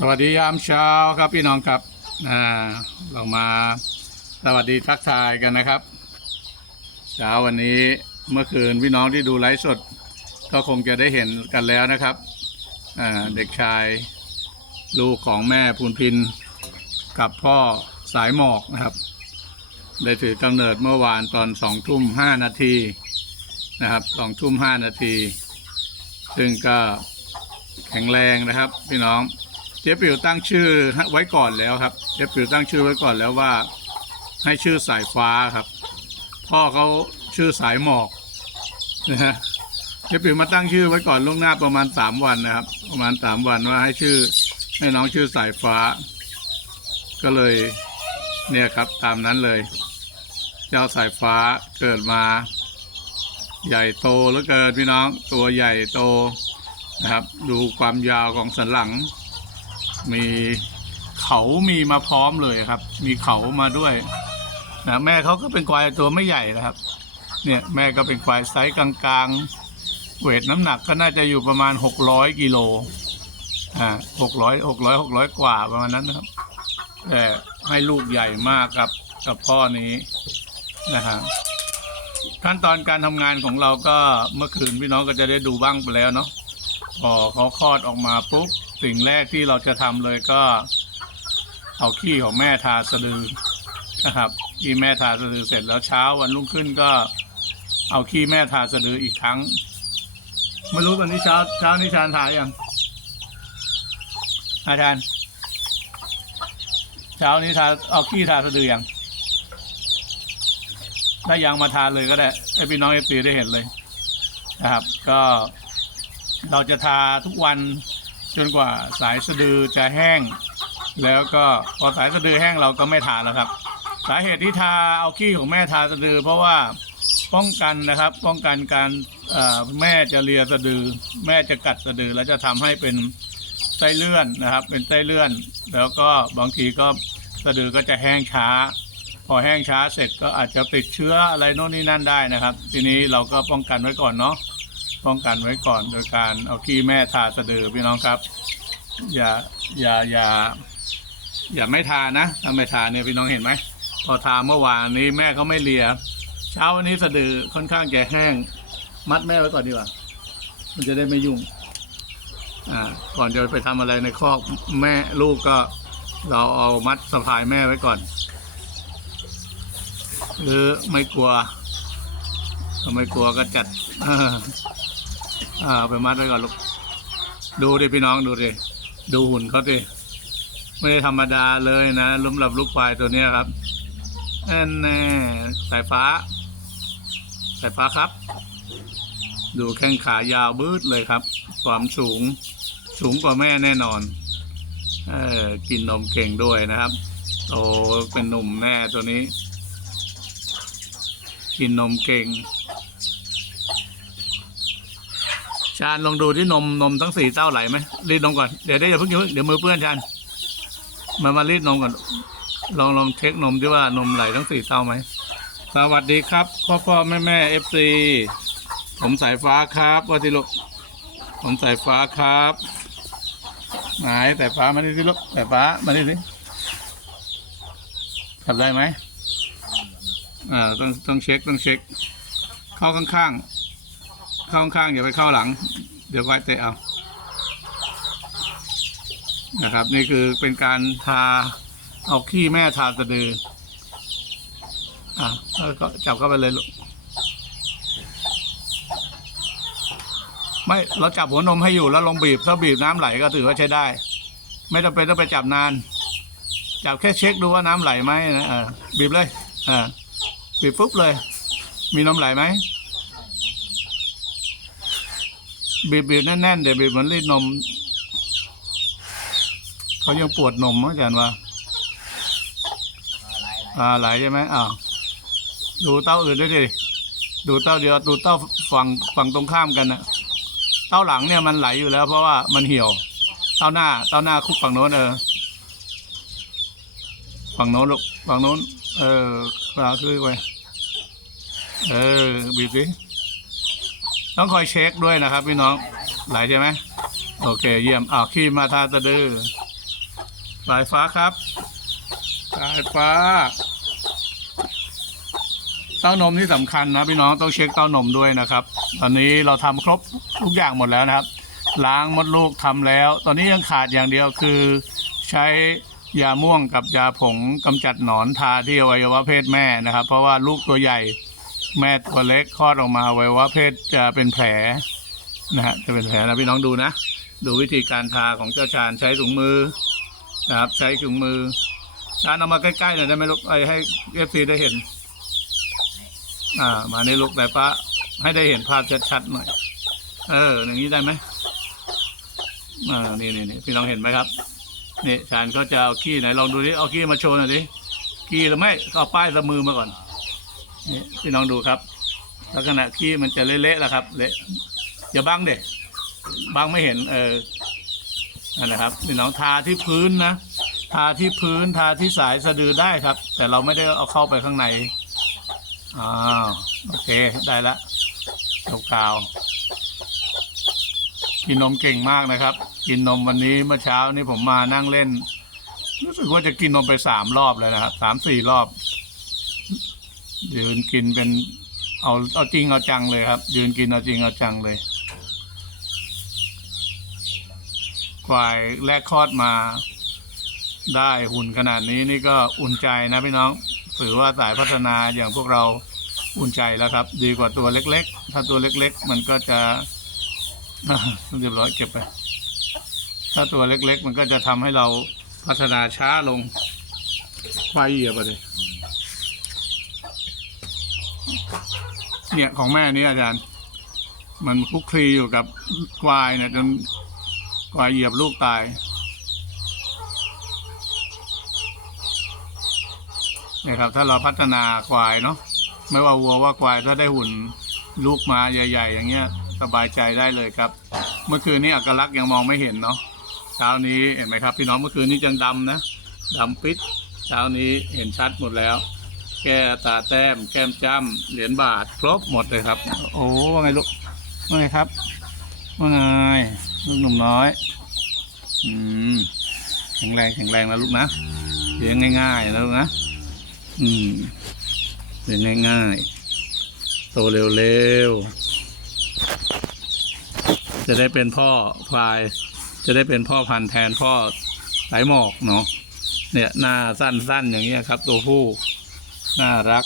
สวัสดียามเช้าครับพี่น้องครับอ่าเรามาสวัสดีทักทายกันนะครับ เช้าวันนี้เมื่อคืนพี่น้องที่ดูไลฟ์สด ก็คงจะได้เห็นกันแล้วนะครับอ่าเด็กชายลูกของแม่พูนพิน กับพ่อสายหมอกนะครับ ได้ถือกำเนิดเมื่อวานตอนสองทุ่มห้านาทีนะครับสองทุ่มห้านาที ซึ่งก็แข็งแรงนะครับพี่น้อง จ๊ปิวตั้งชื่อไว้ก่อนแล้วครับ เจ๊ปิวตั้งชื่อไว้ก่อนแล้วว่า ให้ชื่อสายฟ้าครับ พ่อเขาชื่อสายหมอกนะฮะเจ๊ปิวมาตั้งชื่อไว้ก่อนล่วงหน้าประมาณสามวันนะครับ ประมาณสามวันว่าให้ชื่อให้น้องชื่อสายฟ้า ก็เลยเนี่ยครับตามนั้นเลย เจ้าสายฟ้าเกิดมา ใหญ่โตเหลือเกินพี่น้องตัวใหญ่โตนะครับ ดูความยาวของสันหลัง มีเขามีมาพร้อมเลยครับ มีเขามาด้วยนะแม่เขาก็เป็นควายตัวไม่ใหญ่นะครับ เนี่ยแม่ก็เป็นควายไซส์กลางๆเวทน้ำหนักก็น่าจะอยู่ประมาณหกร้อยกิโลอ่าหกร้อยหกร้อยหกร้อยกว่าประมาณนั้นนะครับแต่ให้ลูกใหญ่มากครับกับพ่อนี้นะฮะขั้นตอนการทำงานของเราก็เมื่อคืนพี่น้องก็จะได้ดูบ้างไปแล้วเนาะพอเขาคลอดออกมาปุ๊บ สิ่งแรกที่เราจะทำเลยก็ เอาขี้ของแม่ทาสะดือนะครับขี้แม่ทาสะดือเสร็จแล้วเช้าวันรุ่งขึ้นก็ เอาขี้แม่ทาสะดืออีกครั้งไม่รู้วันนี้เช้าเช้านี้ชานทายังอาจารย์เช้านี้ทาเอาขี้ทาสะดือยังถ้ายังมาทาเลยก็ได้ให้พี่น้องเอฟซีได้เห็นเลยนะครับ ก็เราจะทาทุกวัน จนกว่าสายสะดือจะแห้ง แล้วก็พอสายสะดือแห้งเราก็ไม่ทาแล้วครับ สาเหตุที่ทาเอาขี้ของแม่ทาสะดือ เพราะว่าป้องกันนะครับ ป้องกันการแม่จะเลียสะดือ แม่จะกัดสะดือ แล้วจะทำให้เป็นไส้เลื่อนนะครับ เป็นไส้เลื่อน แล้วก็บางทีก็สะดือก็จะแห้งช้า พอแห้งช้าเสร็จก็อาจจะติดเชื้ออะไรโน่นนี่นั่นได้นะครับ ทีนี้เราก็ป้องกันไว้ก่อนเนาะ ป้องกันไว้ก่อน โดยการเอาขี้แม่ทาสะดือพี่น้องครับ อย่าอย่าอย่า อย่าไม่ทานะถ้าไม่ทาเนี่ยพี่น้องเห็นไหมพอทาเมื่อวานนี้แม่เขาไม่เลีย เช้าวันนี้สะดือค่อนข้างจะแห้ง มัดแม่ไว้ก่อนดีกว่า มันจะได้ไม่ยุ่ง อ่า ก่อนจะไปทำอะไรในคอกแม่ลูกก็เราเอามัดสะพายแม่ไว้ก่อนหรือไม่กลัวถ้าไม่กลัวก็จัด อ่าเอาไปมัดไว้ก่อนลูกดูดิพี่น้องดูดิดูหุ่นเขาดิไม่ได้ธรรมดาเลยนะล้มหลับลูกควายตัวเนี้ยครับแน่แน่สายฟ้าสายฟ้าครับ ดูแข้งขายาวบืดเลยครับ ความสูงสูงกว่าแม่แน่นอนเออกินนมเก่งด้วยนะครับโตเป็นหนุ่มแน่ตัวนี้ กินนมเก่ง ชาญลองดูที่นมนมทั้งสี่เต้าไหลไหมรีดนมก่อนเดี๋ยวได้อย่าเพิ่งอย่าเพิ่งเดี๋ยวมือเปื้อนชาญมามารีดนมก่อนลองลองเช็คนมที่ว่านมไหลทั้งสี่เต้าไหมสวัสดีครับพ่อพ่อแม่แม่เอฟซีผมสายฟ้าครับว่าที่ลูกผมสายฟ้าครับไหนสายฟ้ามานี่ลูกสายฟ้ามานี่สิขับได้ไหมอ่าต้องต้องเช็คต้องเช็ค เข้าข้างๆ เข้าข้างอย่าไปเข้าหลัง เดี๋ยวไว้เตะเอา นะครับ นี่คือเป็นการทาเอาขี้แม่ทาสะดือ อะแล้วก็จับเข้าไปเลยลูก ไม่เราจับหัวนมให้อยู่แล้วลองบีบ ถ้าบีบน้ำไหลก็ถือว่าใช้ได้ ไม่ต้องเป็นต้องไปจับนาน จับแค่เช็คดูว่าน้ำไหลไหมนะเออบีบเลย อ่าบีบปุ๊บเลย มีนมไหลไหม บีบบีบแน่นๆเดี๋ยวบีบเหมือนรีดนม เขายังปวดนมมั้งอาจารย์ว่าอ่าไหลใช่ไหมอ้าวดูเต้าอื่นด้วยดิดูเต้าเดียวดูเต้าฝั่งฝั่งตรงข้ามกันนะเต้าหลังเนี่ยมันไหลอยู่แล้ว เพราะว่ามันเหี่ยว เต้าหน้า เต้าหน้าคุกฝั่งโน้นเออฝั่งโน้นลูกฝั่งโน้น เออปลาคือไปเออบีบสิ ต้องคอยเช็คด้วยนะครับ พี่น้องไหลใช่ไหมโอเค เยี่ยมอ้าวขี้มาทาตะดือสายฟ้าครับสายฟ้า เต้านมที่สำคัญนะพี่น้องต้องเช็คเต้านมด้วยนะครับ ตอนนี้เราทำครบทุกอย่างหมดแล้วนะครับ ล้างมดลูกทำแล้ว ตอนนี้ยังขาดอย่างเดียวคือ ใช้ยาม่วงกับยาผงกำจัดหนอนทาที่อวัยวะเพศแม่นะครับ เพราะว่าลูกตัวใหญ่ แม่ตัวเล็กคลอดออกมาอวัยวะเพศจะเป็นแผลนะฮะจะเป็นแผลนะพี่น้องดูนะ ดูวิธีการทาของเจ้าชาญใช้ถุงมือนะครับ ใช้ถุงมือชาญเอามาใกล้ๆหน่อยได้ไหมลูกไอให้เอฟซีได้เห็น อ่า มาในลูกแบบป้าให้ได้เห็นภาพชัดๆหน่อยเอออย่างนี้ได้ไหมอ่านี่นี่นี่พี่น้องเห็นไหมครับนี่ชาญก็จะเอาขี้ไหนลองดูดิเอาขี้มาโชว์หน่อยดิขี้หรือไม่ก็เอาป้ายละมือมาก่อน นี่พี่น้องดูครับ ลักษณะขี้มันจะเละๆแล้วครับ เละอย่าบังเด็บังไม่เห็น เออนั่นแหละครับพี่น้องทาที่พื้นนะทาที่พื้นทาที่สายสะดือได้ครับ แต่เราไม่ได้เอาเข้าไปข้างในอ้าวโอเคได้ละกาวกินนมเก่งมากนะครับ กินนมวันนี้เมื่อเช้านี้ผมมานั่งเล่น รู้สึกว่าจะกินนมไปสามรอบเลยนะครับสามสี่รอบ ยืนกินเป็นเอาเอาจริงเอาจังเลยครับ ยืนกินเอาจริงเอาจังเลยควายแรกคลอดมา ได้หุ่นขนาดนี้นี่ก็อุ่นใจนะพี่น้องถือว่าสายพัฒนาอย่างพวกเราอุ่นใจแล้วครับ ดีกว่าตัวเล็ก ๆ ถ้าตัวเล็ก ๆ มันก็จะเรียบร้อยเก็บไป ถ้าตัวเล็ก ๆ มันก็จะทำให้เราพัฒนาช้าลงควายเหยียบไปเลย เนี่ยของแม่นี่อาจารย์ มันคุกคลีอยู่กับควายเนี่ยจนควายเหยียบลูกตาย เนี่ยครับ ถ้าเราพัฒนาควายเนาะไม่ว่าวัวว่าควายถ้าได้หุ่นลูกมาใหญ่ ๆ อย่างเงี้ย สบายใจได้เลยครับ เมื่อคืนนี้อักลักษณ์ยังมองไม่เห็นเนาะเช้านี้เห็นไหมครับ พี่น้องเมื่อคืนนี้จังดำนะดำปิดเช้านี้เห็นชัดหมดแล้ว แก้ตาแต้ม แก้มจ้ำเหรียญบาท ครบหมดเลยครับ โอ้ว่าไงลูกว่าไงครับว่าไงลูกหนุ่มน้อย อืมแข็งแรงแข็งแรงนะลูกนะเลี้ยงง่ายๆนะลูกนะ อืมเลี้ยงง่ายๆ โตเร็วๆ จะได้เป็นพ่อพลาย จะได้เป็นพ่อพันธุ์แทนพ่อสายหมอกเนาะเนี่ยหน้าสั้นๆอย่างเงี้ยครับ ตัวผู้ น่ารัก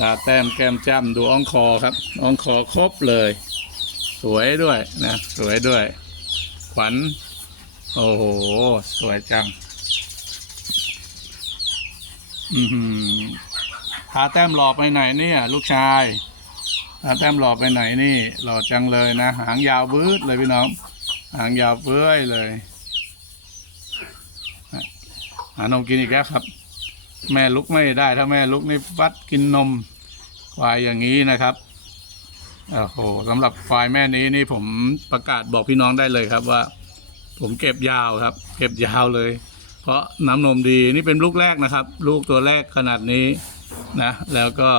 ดาแต้มแก้มจ้ำดูอ่องคอครับอ่องคอครบเลย สวยด้วยนะสวยด้วย ขวัญโอ้โห สวยจัง อือหือพาแต้มหล่อไปไหนเนี่ย ลูกชายพาแต้มหล่อไปไหนนี่ หล่อจังเลยนะ หางยาวบื้ดเลยพี่น้อง หางยาวเปื้อยเลยหานมกินอีกแล้วครับ แม่ลุกไม่ได้ ถ้าแม่ลุกนี่ปัดกินนมควายอย่างนี้นะครับโอ้โหสำหรับควายแม่นี้นี่ผมประกาศบอกพี่น้องได้เลยครับว่า ผมเก็บยาวครับ เก็บยาวเลย เพราะน้ำนมดีนี่เป็นลูกแรกนะครับ ลูกตัวแรกขนาดนี้นะ แล้วก็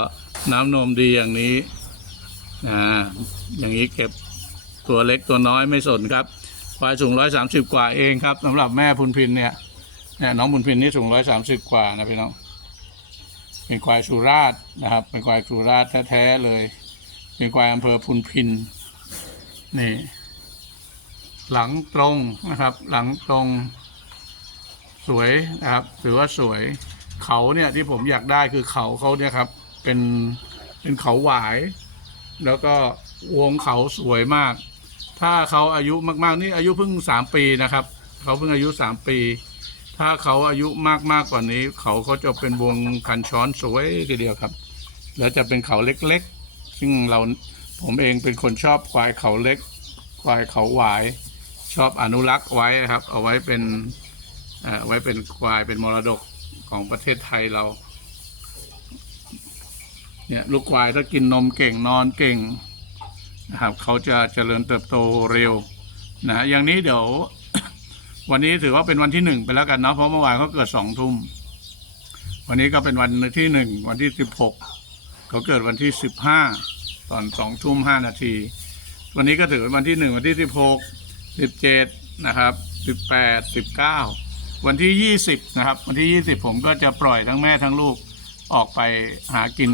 น้ำนมดีอย่างนี้อ่าอย่างนี้เก็บตัวเล็กตัวน้อยไม่สนครับควายสูงร้อยสามสิบกว่าเองครับสำหรับแม่พุนพินเนี่ย เนี่ยน้องบุญพินนี่สูงร้อยสามสิบกว่านะพี่น้อง เป็นควายสุราษฎร์นะครับ เป็นควายสุราษฎร์แท้ๆเลย เป็นควายอำเภอพุนพิน นี่ หลังตรงนะครับ หลังตรง สวยนะครับ ถือว่าสวย เขาเนี่ยที่ผมอยากได้คือเขาเขาเนี่ยครับ เป็นเป็นเขาหวาย แล้วก็วงเขาสวยมาก ถ้าเขาอายุมากๆ นี่อายุเพิ่งสามปีนะครับ เขาเพิ่งอายุสามปี ถ้าเขาอายุมากมากกว่านี้ เขาเขาจะเป็นวงคันช้อนสวยทีเดียวครับ แล้วจะเป็นเขาเล็กๆ ซึ่งเราผมเองเป็นคนชอบควายเขาเล็ก ควายเขาหวาย ชอบอนุรักษ์ไว้ครับ เอาไว้เป็นเอ่อไว้เป็นควายเป็นมรดกของประเทศไทยเราเนี่ยลูกควายถ้ากินนมเก่งนอนเก่งนะครับเขาจะเจริญเติบโตเร็วนะอย่างนี้เดี๋ยว วันนี้ถือว่าเป็นวันที่หนึ่งไปแล้วกันเนาะเพราะเมื่อวานเขาเกิดสองทุ่มวันนี้ก็เป็นวันที่หนึ่งวันที่สิบหกเขาเกิดวันที่สิบห้าตอนสองทุ่มห้านาทีวันนี้ก็ถือวันที่หนึ่งวันที่สิบหกสิบเจ็ดนะครับสิบแปดสิบเก้าวันที่20นะครับ วันที่20ผมก็จะปล่อยทั้งแม่ทั้งลูกออกไปหากิน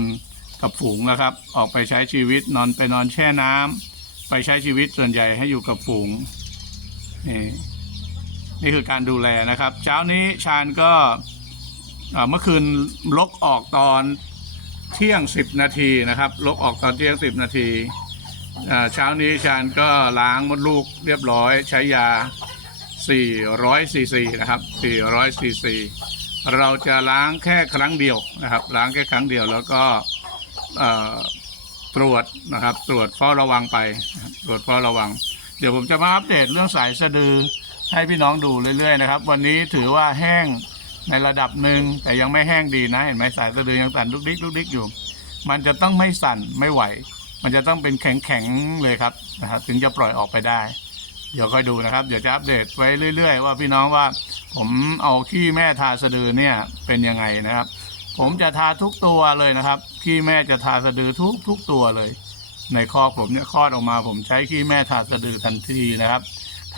กับฝูงแล้วครับ ออกไปใช้ชีวิตนอนไปนอนแช่น้ำไปใช้ชีวิตส่วนใหญ่ให้อยู่กับฝูงนี่ นี่คือการดูแลนะครับ เช้านี้ชาญก็เมื่อคืนลกออกตอนเที่ยง 10 นาทีนะครับ ลกออกตอนเที่ยง 10 นาทีเช้านี้ชาญก็ล้างมดลูกเรียบร้อยใช้ยา 400ซีซีนะครับ 400ซีซีเราจะล้างแค่ครั้งเดียวนะครับ ล้างแค่ครั้งเดียวแล้วก็ตรวจนะครับ ตรวจเฝ้าระวังไป ตรวจเฝ้าระวัง เดี๋ยวผมจะมาอัปเดตเรื่องสายสะดือ ให้พี่น้องดูเรื่อยๆนะครับ วันนี้ถือว่าแห้งในระดับหนึ่งแต่ยังไม่แห้งดีนะ เห็นไหมสายสะดือยังสั่นลุกดิกลุกดิกอยู่ มันจะต้องไม่สั่นไม่ไหว มันจะต้องเป็นแข็งๆเลยครับนะครับ ถึงจะปล่อยออกไปได้ เดี๋ยวค่อยดูนะครับ เดี๋ยวจะอัปเดตไว้เรื่อย ๆ ว่าพี่น้องว่า ผมเอาขี้แม่ทาสะดือเนี่ยเป็นยังไงนะครับ ผมจะทาทุกตัวเลยนะครับขี้แม่จะทาสะดือทุกทุกตัวเลย ในคอผมเนี่ยคลอดออกมา ผมใช้ขี้แม่ทาสะดือทันทีนะครับ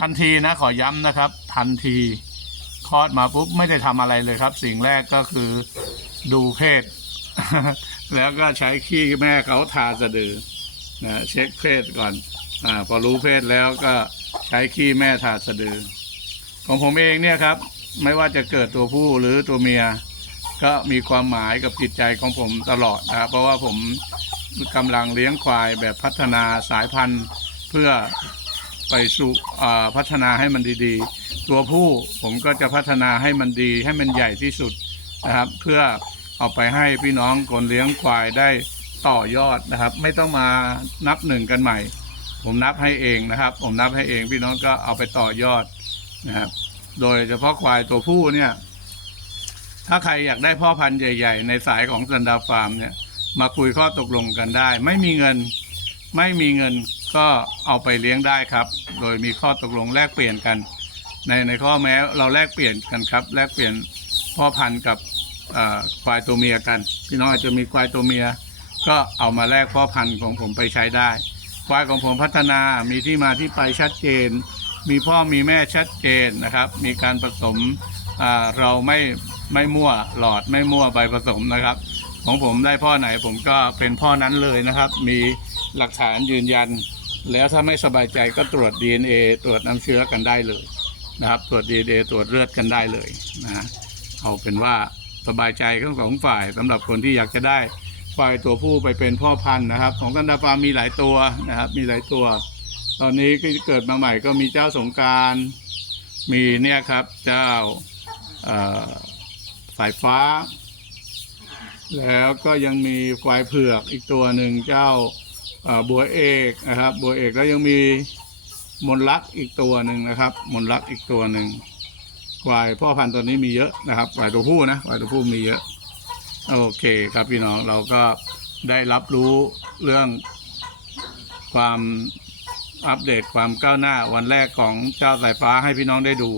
ทันทีนะขอย้ำนะครับ ทันทีคลอดมาปุ๊บไม่ได้ทำอะไรเลยครับ สิ่งแรกก็คือดูเพศ แล้วก็ใช้ขี้แม่เขาทาสะดือนะเช็คเพศก่อนอ่าพอรู้เพศแล้วก็ใช้ขี้แม่ทาสะดือ ของผมเองเนี่ยครับ ไม่ว่าจะเกิดตัวผู้หรือตัวเมีย ก็มีความหมายกับจิตใจของผมตลอดนะครับเพราะว่าผมกำลังเลี้ยงควายแบบพัฒนาสายพันธุ์เพื่อ ไปสู่พัฒนาให้มันดีๆ ตัวผู้ผมก็จะพัฒนาให้มันดีให้มันใหญ่ที่สุดนะครับ เพื่อเอาไปให้พี่น้องคนเลี้ยงควายได้ต่อยอดนะครับ ไม่ต้องมานับหนึ่งกันใหม่ ผมนับให้เองนะครับ ผมนับให้เองพี่น้องก็เอาไปต่อยอดนะครับ โดยเฉพาะควายตัวผู้เนี่ย ถ้าใครอยากได้พ่อพันธุ์ใหญ่ ๆ ในสายของสันดาฟาร์มเนี่ย มาคุยข้อตกลงกันได้ ไม่มีเงินไม่มีเงิน ก็เอาไปเลี้ยงได้ครับ โดยมีข้อตกลงแลกเปลี่ยนกัน ในในข้อแม้เราแลกเปลี่ยนกันครับ แลกเปลี่ยนพ่อพันธุ์กับควายตัวเมียกัน พี่น้องอาจจะมีควายตัวเมีย ก็เอามาแลกพ่อพันธุ์ของผมไปใช้ได้ ควายของผมพัฒนามีที่มาที่ไปชัดเจน มีพ่อมีแม่ชัดเจนนะครับ มีการผสมเราไม่ไม่มั่วหลอดไม่มั่วใบผสมนะครับ ของผมได้พ่อไหนผมก็เป็นพ่อนั้นเลยนะครับ มีหลักฐานยืนยัน แล้วถ้าไม่สบายใจก็ตรวจ DNA ตรวจน้ำเชื้อกันได้เลยนะครับ ตรวจ DNA ตรวจเลือดกันได้เลยนะเอาเป็นว่าสบายใจทั้งสองฝ่ายสำหรับคนที่อยากจะได้ควายตัวผู้ไปเป็นพ่อพันธุ์นะครับ ของกันดาฟาร์มมีหลายตัวนะครับ มีหลายตัว ตอนนี้ก็เกิดมาใหม่ก็มีเจ้าสงการมีเนี่ยครับเจ้าสายฟ้า แล้วก็ยังมีควายเผือกอีกตัวหนึ่งเจ้า บัวเอกนะครับ บัวเอกแล้วยังมีมนลักอีกตัวหนึ่งนะครับ มนลักอีกตัวหนึ่งควายพ่อพันธุ์ตัวนี้มีเยอะนะครับควายตัวผู้นะควายตัวผู้มีเยอะ โอเคครับพี่น้องเราก็ได้รับรู้เรื่องความอัปเดตความก้าวหน้าวันแรกของเจ้าสายฟ้าให้พี่น้องได้ดู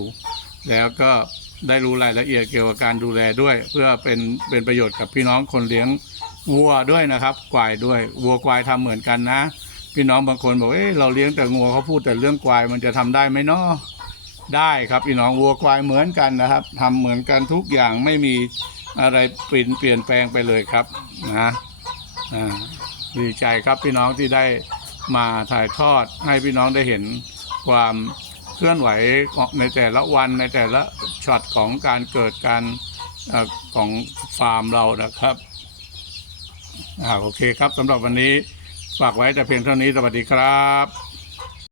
แล้วก็ได้รู้รายละเอียดเกี่ยวกับการดูแลด้วย เพื่อเป็นเป็นประโยชน์กับพี่น้องคนเลี้ยง วัวด้วยนะครับควายด้วย วัวควายทำเหมือนกันนะ พี่น้องบางคนบอกเอ้เราเลี้ยงแต่งัวเขาพูดแต่เรื่องควายมันจะทำได้ไหมเนาะได้ครับพี่น้องวัวควายเหมือนกันนะครับทำเหมือนกันทุกอย่างไม่มีอะไรเปลี่ยนเปลี่ยนแปลงไปเลยครับนะดีใจครับพี่น้องที่ได้มาถ่ายทอดให้พี่น้องได้เห็นความเคลื่อนไหวในแต่ละวันในแต่ละช็อตของการเกิดการของฟาร์มเรานะครับ อ่าโอเคครับสำหรับวันนี้ฝากไว้แต่เพียงเท่านี้สวัสดีครับ